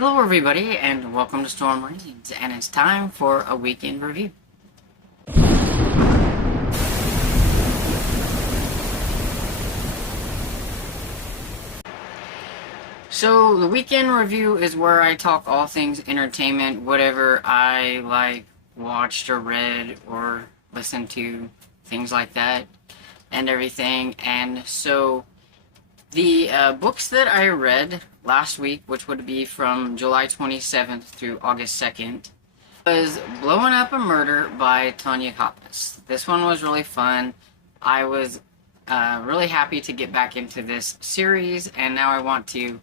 Hello everybody and welcome to Storm Readings, and it's time for a weekend review. So the weekend review is where I talk all things entertainment, whatever I like, watched or read or listened to, things like that and everything. And so the books that I read last week, which would be from July 27th through August 2nd, was Blowing Up a Murder by Tanya Koppes. This one was really fun. I was really happy to get back into this series, and now I want to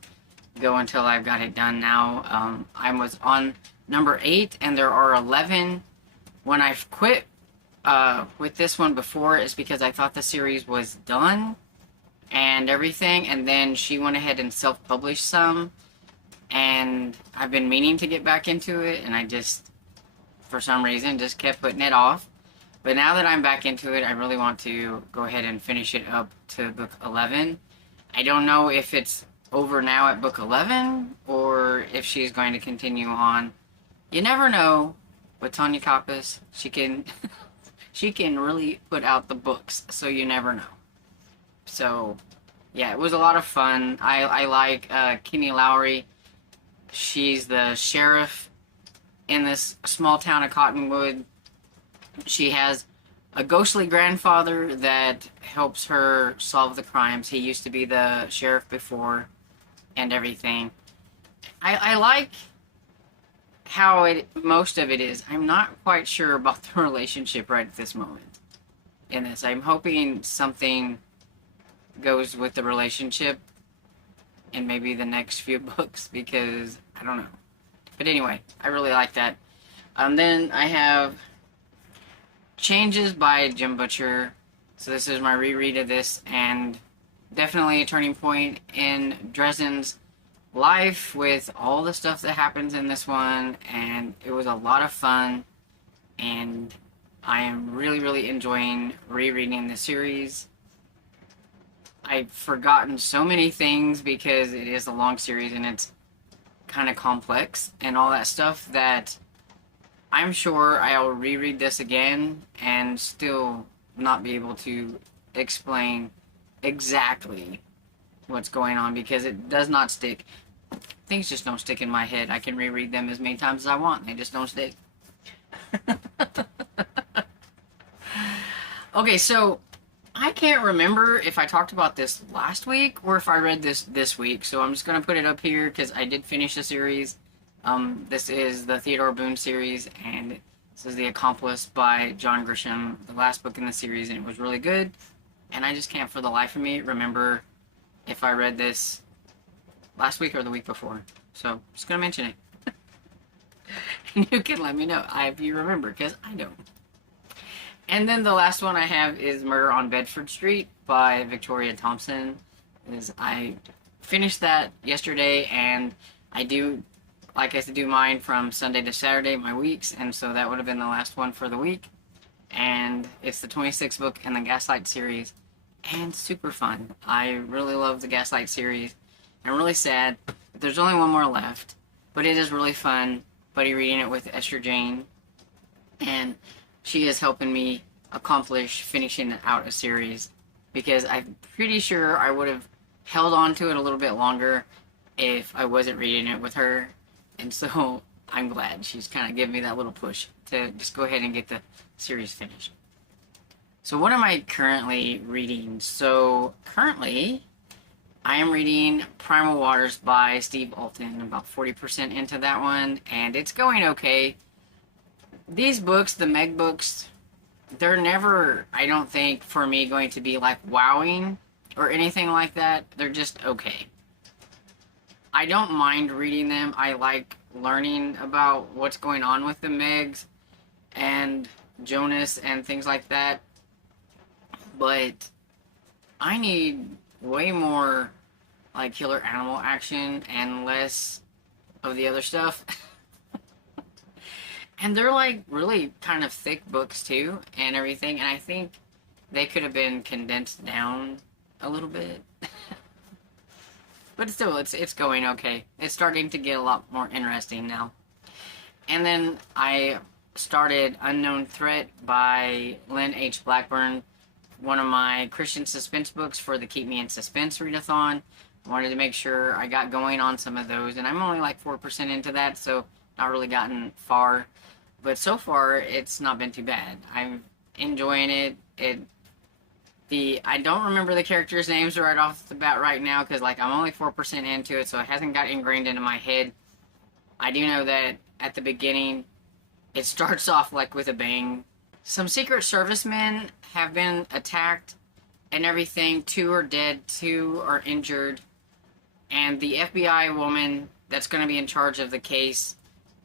go until I've got it done now. I was on number 8, and there are 11. When I quit with this one before, it's because I thought the series was done and everything, and then she went ahead and self-published some, and I've been meaning to get back into it, and I just, for some reason, just kept putting it off. But now that I'm back into it, I really want to go ahead and finish it up to book 11. I don't know if it's over now at book 11 or if she's going to continue on. You never know with Tanya Koppes. She can she can really put out the books, so you never know. So yeah, it was a lot of fun. I like Kenny Lowry. She's the sheriff in this small town of Cottonwood. She has a ghostly grandfather that helps her solve the crimes. He used to be the sheriff before and everything. I like how most of it is. I'm not quite sure about the relationship right at this moment in this. I'm hoping something goes with the relationship in maybe the next few books, because I don't know. But anyway, I really like that. Then I have Changes by Jim Butcher. So this is my reread of this, and definitely a turning point in Dresden's life with all the stuff that happens in this one, and it was a lot of fun, and I am really enjoying rereading the series. I've forgotten so many things because it is a long series and it's kind of complex and all that stuff, that I'm sure I'll reread this again and still not be able to explain exactly what's going on, because it does not stick. Things just don't stick in my head. I can reread them as many times as I want. They just don't stick. Okay, so I can't remember if I talked about this last week or if I read this week, so I'm just going to put it up here because I did finish the series. This is the Theodore Boone series, and this is The Accomplice by John Grisham, the last book in the series, and it was really good. And I just can't for the life of me remember if I read this last week or the week before. So I'm just going to mention it. And you can let me know if you remember, because I don't. And then the last one I have is Murder on Bedford Street by Victoria Thompson. I finished that yesterday, and I do like I do mine from Sunday to Saturday, my weeks, and so that would have been the last one for the week. And it's the 26th book in the Gaslight series, and super fun. I really love the Gaslight series. I'm really sad that there's only one more left, but it is really fun. Buddy reading it with Esther Jane, and she is helping me accomplish finishing out a series, because I'm pretty sure I would have held on to it a little bit longer if I wasn't reading it with her. And so I'm glad she's kind of giving me that little push to just go ahead and get the series finished. So what am I currently reading? So currently I am reading Primal Waters by Steve Alton. About 40% into that one, and it's going okay. These books, the Meg books, they're never, I don't think, for me, going to be like wowing or anything like that. They're just okay. I don't mind reading them. I like learning about what's going on with the Megs and Jonas and things like that. But I need way more like killer animal action and less of the other stuff. And they're like really kind of thick books too and everything, and I think they could have been condensed down a little bit. But still, it's going okay. It's starting to get a lot more interesting now. And then I started Unknown Threat by Lynn H. Blackburn, one of my Christian suspense books for the Keep Me in Suspense readathon. I wanted to make sure I got going on some of those, and I'm only like 4% into that, so not really gotten far. But so far, it's not been too bad. I'm enjoying it. I don't remember the characters' names right off the bat right now, because like I'm only 4% into it, so it hasn't got ingrained into my head. I do know that at the beginning, it starts off like with a bang. Some Secret Servicemen have been attacked and everything. 2 are dead, 2 are injured, and the FBI woman that's going to be in charge of the case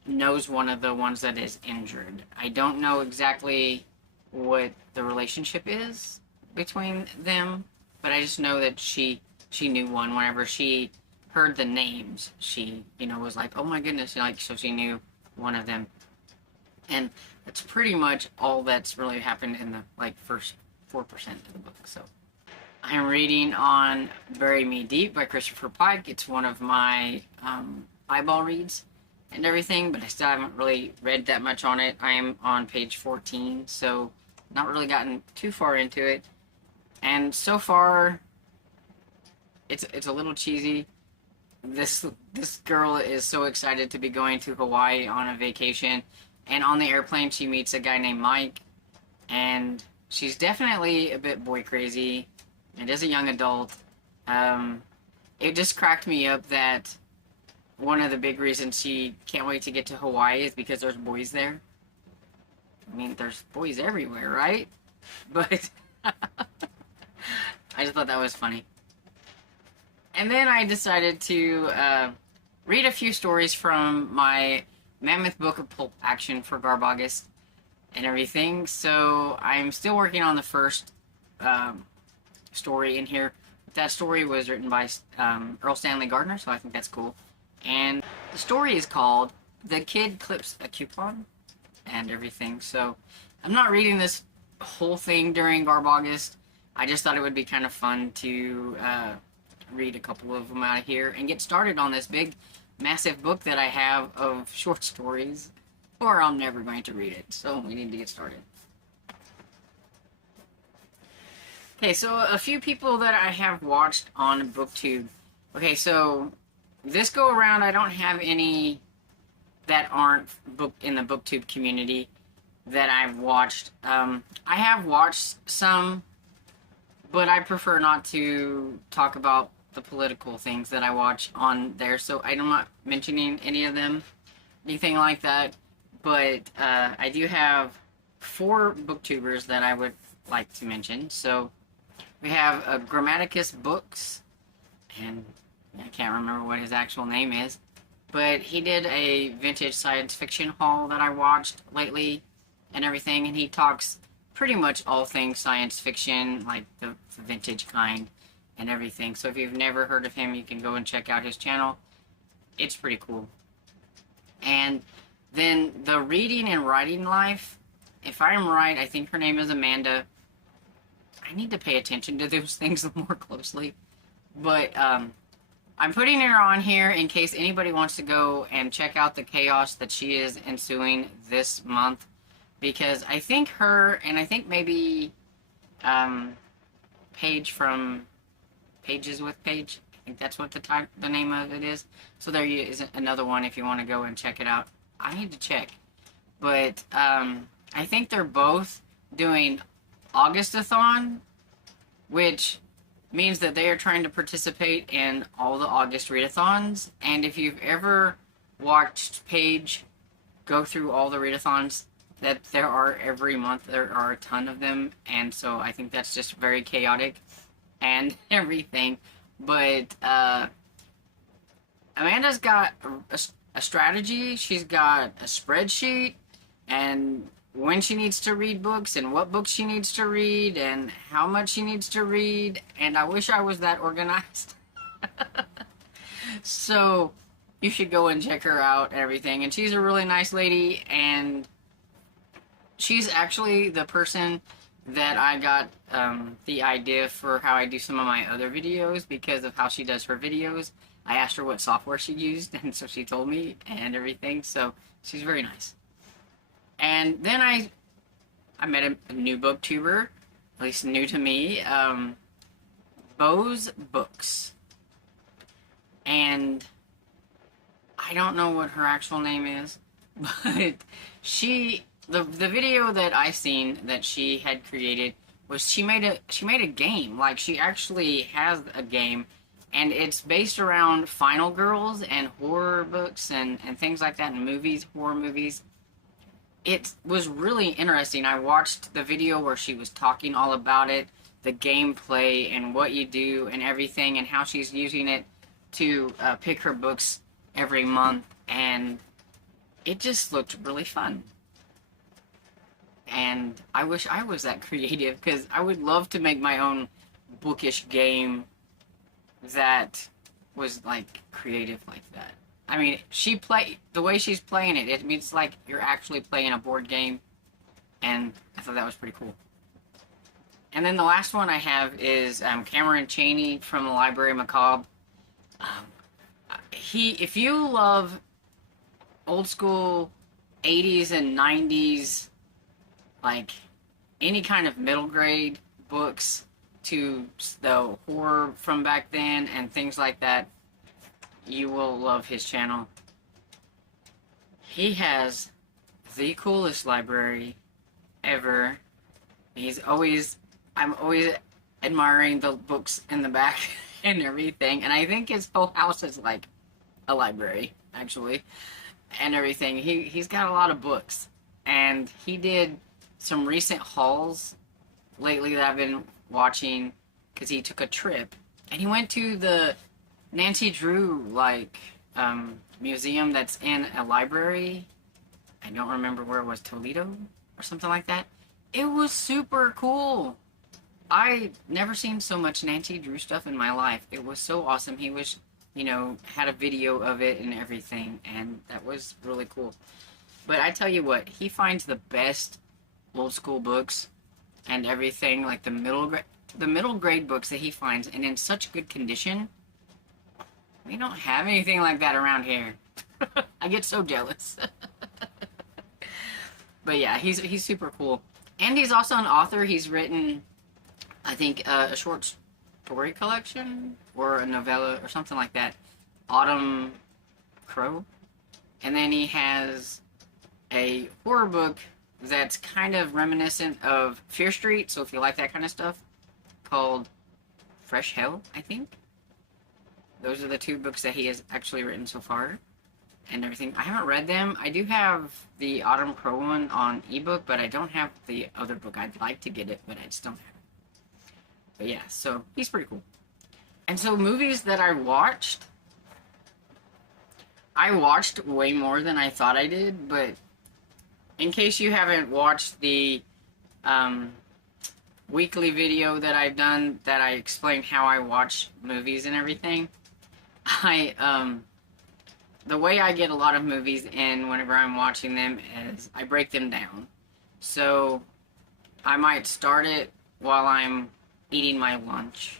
knows one of the ones that is injured. I don't know exactly what the relationship is between them, but I just know that she knew one. Whenever she heard the names, she, was like, oh my goodness, like, so she knew one of them. And that's pretty much all that's really happened in the, like, first 4% of the book. So I'm reading on Bury Me Deep by Christopher Pike. It's one of my eyeball reads and everything, but I still haven't really read that much on it. I am on page 14, so not really gotten too far into it. And so far, it's a little cheesy. This girl is so excited to be going to Hawaii on a vacation, and on the airplane she meets a guy named Mike, and she's definitely a bit boy crazy, and is a young adult. It just cracked me up that one of the big reasons she can't wait to get to Hawaii is because there's boys there. I mean, there's boys everywhere, right? But I just thought that was funny. And then I decided to read a few stories from my Mammoth Book of Pulp Action for Garb August and everything. So I'm still working on the first story in here. That story was written by Earl Stanley Gardner, so I think that's cool. And the story is called The Kid Clips a Coupon and everything. So I'm not reading this whole thing during Garb August. I just thought it would be kind of fun to read a couple of them out of here and get started on this big, massive book that I have of short stories, or I'm never going to read it. So we need to get started. Okay, so a few people that I have watched on BookTube. Okay, so this go around I don't have any that aren't in the BookTube community that I've watched. I have watched some, but I prefer not to talk about the political things that I watch on there, so I'm not mentioning any of them, anything like that. But I do have 4 booktubers that I would like to mention. So we have Grammaticus Books, and I can't remember what his actual name is, but he did a vintage science fiction haul that I watched lately and everything, and he talks pretty much all things science fiction, like the vintage kind and everything. So if you've never heard of him, you can go and check out his channel. It's pretty cool. And then the Reading and Writing Life, if I'm right, I think her name is Amanda. I need to pay attention to those things more closely. But I'm putting her on here in case anybody wants to go and check out the chaos that she is ensuing this month. Because I think her, and I think maybe Paige from Pages with Paige, I think that's what the name of it is. So there is another one if you want to go and check it out. I need to check. But I think they're both doing Augustathon, which means that they are trying to participate in all the August readathons. And if you've ever watched Paige go through all the readathons that there are every month, there are a ton of them, and so I think that's just very chaotic and everything. But Amanda's got a strategy, she's got a spreadsheet, and when she needs to read books, and what books she needs to read, and how much she needs to read, and I wish I was that organized. So you should go and check her out and everything, and she's a really nice lady, and she's actually the person that I got the idea for how I do some of my other videos because of how she does her videos. I asked her what software she used, and so she told me and everything. So she's very nice. And then I met a new booktuber, at least new to me, Bo's Books, and I don't know what her actual name is, but the video that I seen that she had created was she made a game. Like, she actually has a game, and it's based around final girls and horror books and things like that, and movies, horror movies. It was really interesting. I watched the video where she was talking all about it, the gameplay and what you do and everything, and how she's using it to pick her books every month, and it just looked really fun. And I wish I was that creative, because I would love to make my own bookish game that was like creative like that. I mean, the way she's playing it, it means like you're actually playing a board game, and I thought that was pretty cool. And then the last one I have is Cameron Chaney from the Library Macabre. If you love old school 80s and 90s, like any kind of middle grade books to the horror from back then and things like that, you will love his channel. He has the coolest library ever. I'm always admiring the books in the back and everything, and I think his whole house is like a library, actually, and everything. He's got a lot of books, and he did some recent hauls lately that I've been watching, because he took a trip, and he went to the Nancy Drew, like, museum that's in a library. I don't remember where it was, Toledo or something like that. It was super cool. I never seen so much Nancy Drew stuff in my life. It was so awesome. He was, had a video of it and everything, and that was really cool. But I tell you what, he finds the best old school books and everything, like the middle grade books that he finds, and in such good condition. We don't have anything like that around here. I get so jealous. But yeah, he's super cool. And he's also an author. He's written, I think, a short story collection or a novella or something like that. Autumn Crow. And then he has a horror book that's kind of reminiscent of Fear Street, so if you like that kind of stuff, called Fresh Hell, I think. Those are the two books that he has actually written so far and everything. I haven't read them. I do have the Autumn Crow one on ebook, but I don't have the other book. I'd like to get it, but I just don't have it. But yeah, so he's pretty cool. And so movies that I watched way more than I thought I did, but in case you haven't watched the weekly video that I've done that I explain how I watch movies and everything, the way I get a lot of movies in whenever I'm watching them is I break them down. So I might start it while I'm eating my lunch.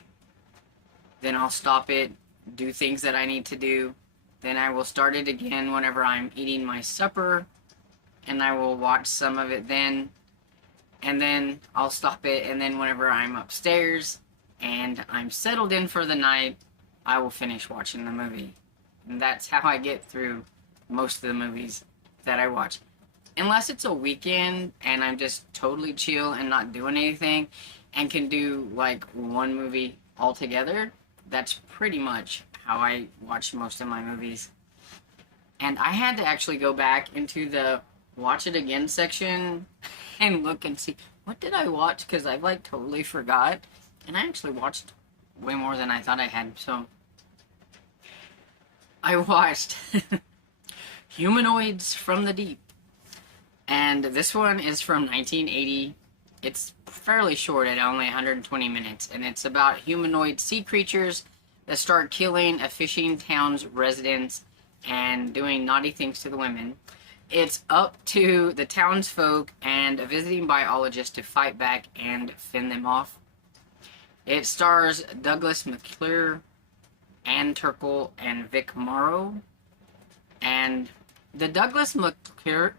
Then I'll stop it, do things that I need to do. Then I will start it again whenever I'm eating my supper, and I will watch some of it then. And then I'll stop it, and then whenever I'm upstairs and I'm settled in for the night, I will finish watching the movie. And that's how I get through most of the movies that I watch. Unless it's a weekend and I'm just totally chill and not doing anything and can do like one movie altogether, that's pretty much how I watch most of my movies. And I had to actually go back into the watch it again section and look and see, what did I watch? Because I like totally forgot. And I actually watched way more than I thought I had. So I watched Humanoids from the Deep. And this one is from 1980. It's fairly short at only 120 minutes. And it's about humanoid sea creatures that start killing a fishing town's residents and doing naughty things to the women. It's up to the townsfolk and a visiting biologist to fight back and fend them off. It stars Douglas McClure, Ann Turkle, and Vic Morrow. And the Douglas McClure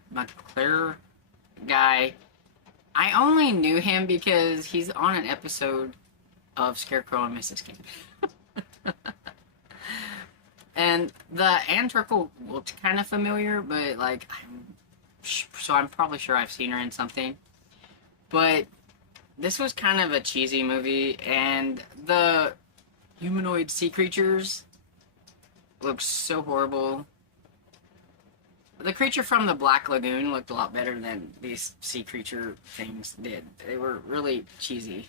guy, I only knew him because he's on an episode of Scarecrow and Mrs. King. And the Ann Turkle looked kind of familiar, but like, I'm probably sure I've seen her in something. But this was kind of a cheesy movie, and the humanoid sea creatures looked so horrible. The creature from the Black Lagoon looked a lot better than these sea creature things did. They were really cheesy.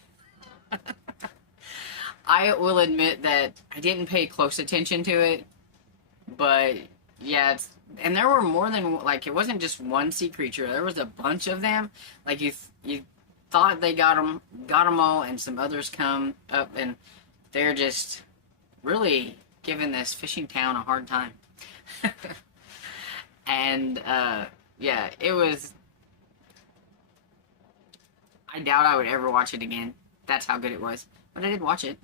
I will admit that I didn't pay close attention to it, but yeah, and there were more than, like, it wasn't just one sea creature. There was a bunch of them. Like, you thought they got them all, and some others come up, and they're just really giving this fishing town a hard time. And yeah, it was. I doubt I would ever watch it again. That's how good it was. But I did watch it.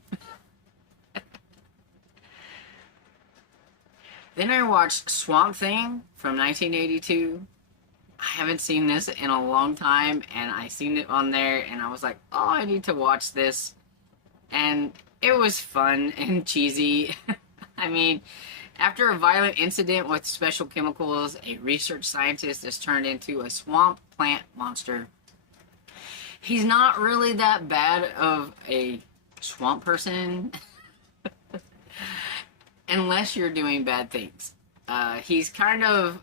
Then I watched Swamp Thing from 1982. I haven't seen this in a long time, and I seen it on there, and I was like, oh, I need to watch this. And it was fun and cheesy. I mean, after a violent incident with special chemicals, a research scientist is turned into a swamp plant monster. He's not really that bad of a swamp person. Unless you're doing bad things. He's kind of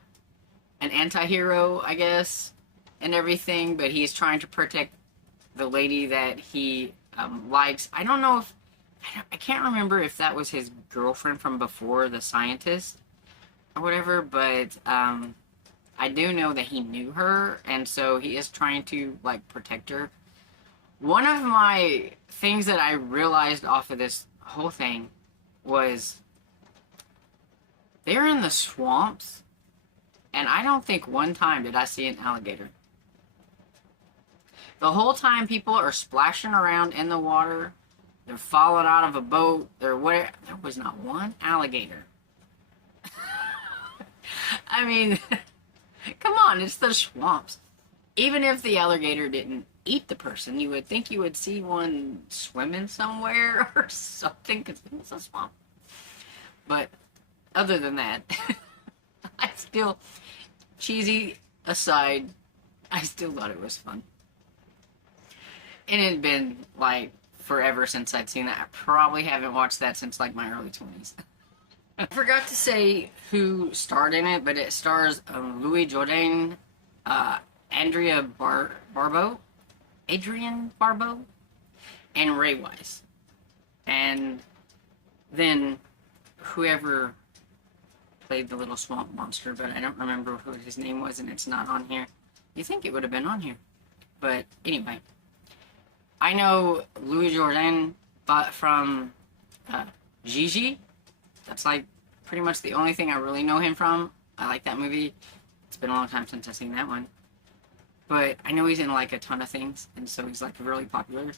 an anti-hero, I guess, and everything, but he's trying to protect the lady that he likes. I don't know if... I can't remember if that was his girlfriend from before, the scientist, or whatever, but I do know that he knew her, and so he is trying to, like, protect her. One of my things that I realized off of this whole thing was they're in the swamps, and I don't think one time did I see an alligator. The whole time people are splashing around in the water, they're falling out of a boat, there was not one alligator. I mean, come on, it's the swamps. Even if the alligator didn't eat the person, you would think you would see one swimming somewhere or something, because it's a swamp. But other than that, I still, cheesy aside, I still thought it was fun. And it had been, like, forever since I'd seen that. I probably haven't watched that since, like, my early 20s. I forgot to say who starred in it, but it stars Louis Jourdain, Adrienne Barbeau, and Ray Wise. And then whoever played the little swamp monster, but I don't remember who his name was, and it's not on here. You think it would have been on here. But anyway, I know Louis Jourdain from Gigi. That's like pretty much the only thing I really know him from. I like that movie. It's been a long time since I've seen that one. But I know he's in like a ton of things, and so he's like really popular.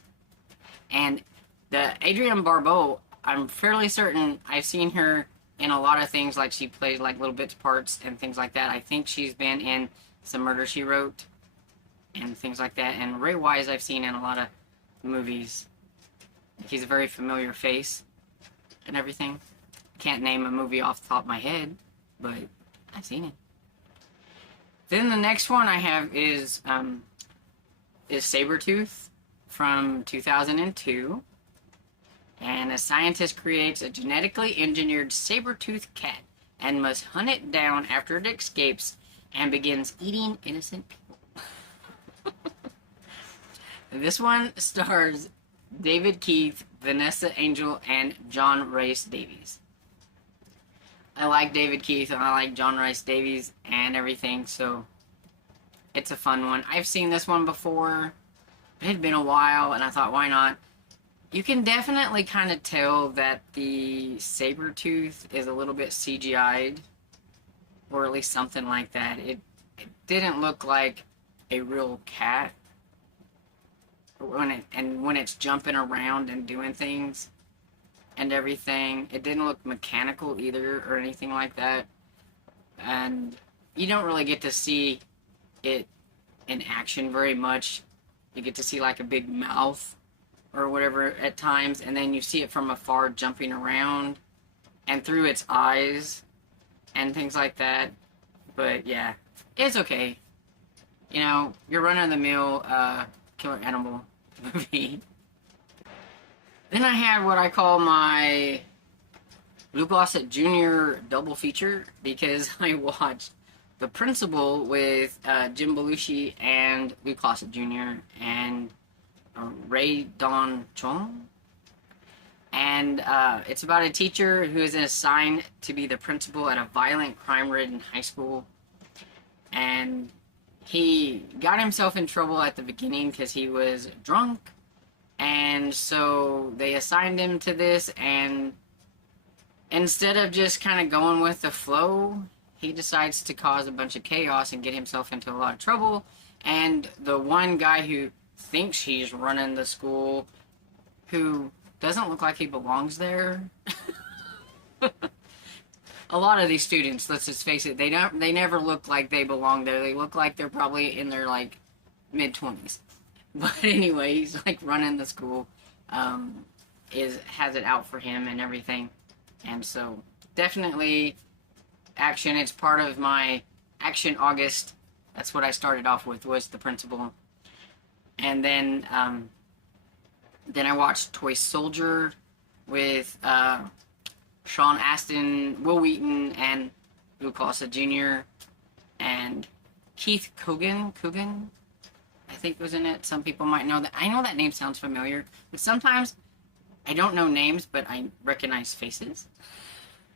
And the Adrienne Barbeau, I'm fairly certain I've seen her in a lot of things, like she plays like little bits parts and things like that. I think she's been in some Murder, She Wrote and things like that. And Ray Wise I've seen in a lot of movies. He's a very familiar face and everything. Can't name a movie off the top of my head, but I've seen it. Then the next one I have is Sabretooth from 2002. And a scientist creates a genetically engineered saber-toothed cat and must hunt it down after it escapes and begins eating innocent people. This one stars David Keith, Vanessa Angel, and John Rhys Davies. I like David Keith and I like John Rhys Davies and everything, so it's a fun one. I've seen this one before. It had been a while, and I thought, why not? You can definitely kind of tell that the Sabretooth is a little bit CGI'd, or at least something like that. it didn't look like a real cat when it's jumping around and doing things and everything. It didn't look mechanical either or anything like that. And you don't really get to see it in action very much. You get to see like a big mouth or whatever at times, and then you see it from afar jumping around and through its eyes and things like that. But yeah, it's okay. You know, your run-of-the-mill killer animal movie. Then I had what I call my Blue Gossett Jr. double feature, because I watched The Principal with Jim Belushi and Blue Gossett Jr. and Ray Don Chong. And it's about a teacher who is assigned to be the principal at a violent, crime-ridden high school. And he got himself in trouble at the beginning because he was drunk. And so they assigned him to this, and instead of just kind of going with the flow, he decides to cause a bunch of chaos and get himself into a lot of trouble. And the one guy who thinks he's running the school, who doesn't look like he belongs there. A lot of these students, let's just face it, they never look like they belong there. They look like they're probably in their like mid-20s. But anyway, he's like running the school, has it out for him and everything. And so definitely action. It's part of my Action August. That's what I started off with, was The Principal. And then I watched Toy Soldier with Sean Astin, Will Wheaton, and Blue Gossett Jr. and Keith Coogan, I think was in it. Some people might know that. I know that name sounds familiar, but sometimes I don't know names, but I recognize faces.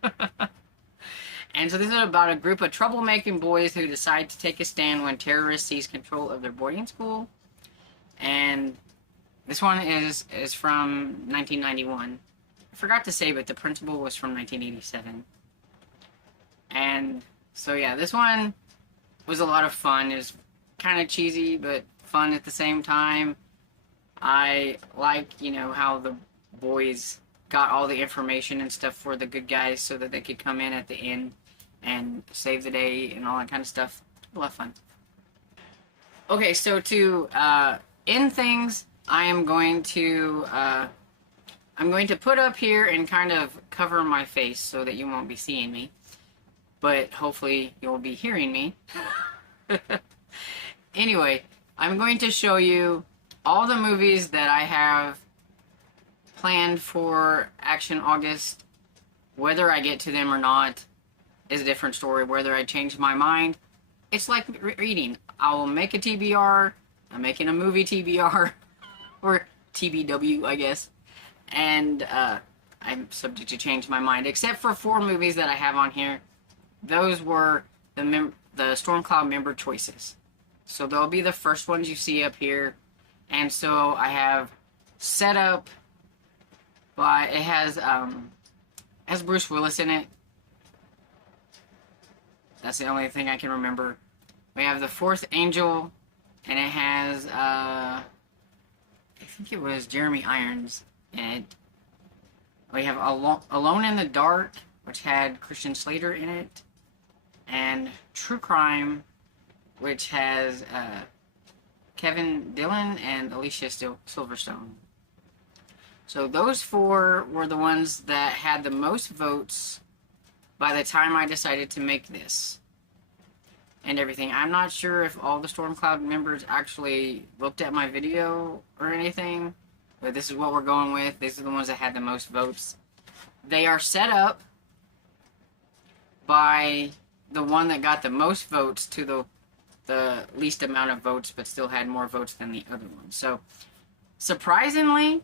And so this is about a group of troublemaking boys who decide to take a stand when terrorists seize control of their boarding school. And this one is from 1991. I forgot to say, but The Principal was from 1987. And so yeah, this one was a lot of fun. It was kind of cheesy, but fun at the same time. I like, you know, how the boys got all the information and stuff for the good guys so that they could come in at the end and save the day and all that kind of stuff. A lot of fun. Okay, so to end things, I'm going to put up here and kind of cover my face so that you won't be seeing me, but hopefully you'll be hearing me. Anyway, I'm going to show you all the movies that I have planned for Action August. Whether I get to them or not is a different story. Whether I change my mind, it's like reading. I will make a TBR. I'm making a movie TBR. Or TBW, I guess. And I'm subject to change my mind. Except for 4 movies that I have on here. Those were the Stormcloud member choices. So they'll be the first ones you see up here. And so I have set up by, it has Bruce Willis in it. That's the only thing I can remember. We have The Fourth Angel, and it has I think it was Jeremy Irons in it. We have Alone in the Dark, which had Christian Slater in it, and True Crime, which has Kevin Dillon and Alicia Silverstone. So those 4 were the ones that had the most votes by the time I decided to make this and everything. I'm not sure if all the Stormcloud members actually looked at my video or anything, but this is what we're going with. These are the ones that had the most votes. They are set up by the one that got the most votes to the least amount of votes, but still had more votes than the other one. So, surprisingly,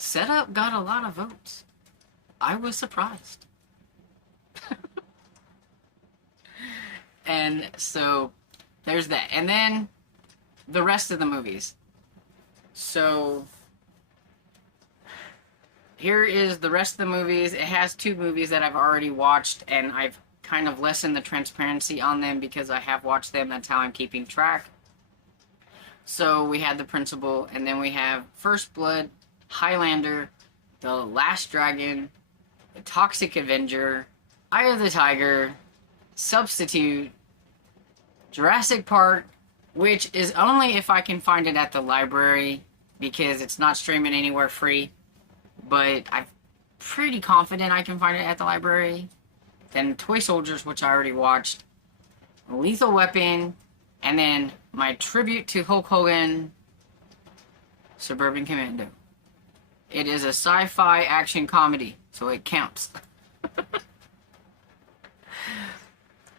Setup got a lot of votes. I was surprised. And so, there's that. And then, the rest of the movies. So, here is the rest of the movies. It has 2 movies that I've already watched, and I've kind of lessen the transparency on them because I have watched them. That's how I'm keeping track. So we had The Principal, and then we have First Blood, Highlander, The Last Dragon, The Toxic Avenger, Eye of the Tiger, Substitute, Jurassic Park, which is only if I can find it at the library because it's not streaming anywhere free, but I'm pretty confident I can find it at the library. Then Toy Soldiers, which I already watched, Lethal Weapon, and then my tribute to Hulk Hogan, Suburban Commando. It is a sci-fi action comedy, so it counts.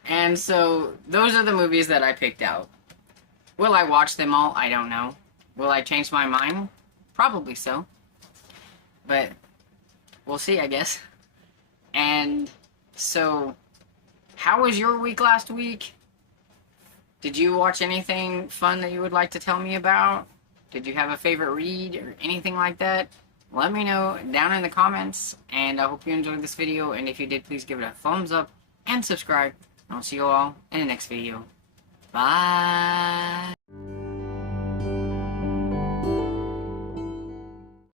And so, those are the movies that I picked out. Will I watch them all? I don't know. Will I change my mind? Probably so. But, we'll see, I guess. And, so, how was your week last week? Did you watch anything fun that you would like to tell me about? Did you have a favorite read or anything like that? Let me know down in the comments, and I hope you enjoyed this video, and if you did, please give it a thumbs up and subscribe. I'll see you all in the next video. Bye!